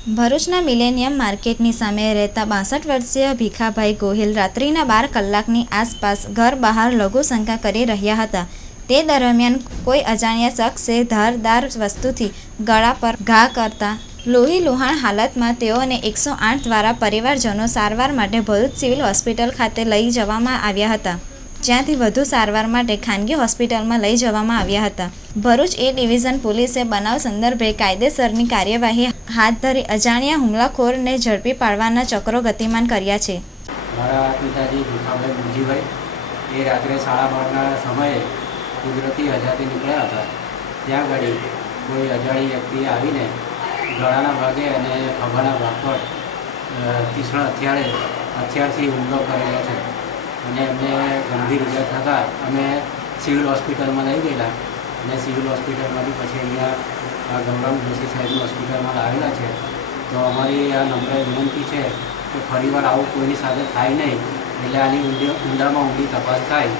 ભરૂચના મિલેનિયમ માર્કેટની સામે રહેતા બાસઠ વર્ષીય ભીખાભાઈ ગોહિલ રાત્રિના બાર કલાકની આસપાસ ઘર બહાર લઘુશંકા કરી રહ્યા હતા. તે દરમિયાન કોઈ અજાણ્યા શખ્સે ધારદાર વસ્તુથી ગળા પર ઘા કરતા લોહી લુહાણ હાલતમાં તેઓને એકસો આઠ દ્વારા પરિવારજનો સારવાર માટે ભરૂચ સિવિલ હોસ્પિટલ ખાતે લઈ જવામાં આવ્યા હતા. જ્યાંથી વધુ સારવાર માટે ખાનગી હોસ્પિટલમાં લઈ જવામાં આવ્યા હતા. ભરૂચ એ ડિવિઝન પોલીસે બનાવ સંદર્ભે કાયદેસરની કાર્યવાહી હાથ ધરી અજાણ્યા હુમલાખોરને ઝડપી પાડવાના ચક્રો ગતિમાન કર્યા છે. મારા પિતાજી ભૂખાભાઈ મુરજીભાઈ એ રાત્રે સાડા બારના સમયે કુદરતી હજાથી નીકળ્યા હતા. ત્યાં આગળ કોઈ અજાણી વ્યક્તિ આવીને ગળાના ભાગે અને ખભાના ભાગ પર તીક્ષ્ણ હથિયારે હથિયારથી હુમલો કરેલો છે. અને એમને ગંભીર ઇજા થતાં અમે સિવિલ હોસ્પિટલમાં લઈ ગયેલા. અને સિવિલ હોસ્પિટલમાંથી પછી અહીંયા ગૌરવ જોશી સાહેબની હોસ્પિટલમાં લાવેલા છે. તો અમારી આ નમ્ર વિનંતી છે કે ફરીવાર આવું કોઈની સાથે થાય નહીં. એટલે આની ઊંડી ઊંડામાં ઊંડી તપાસ થાય.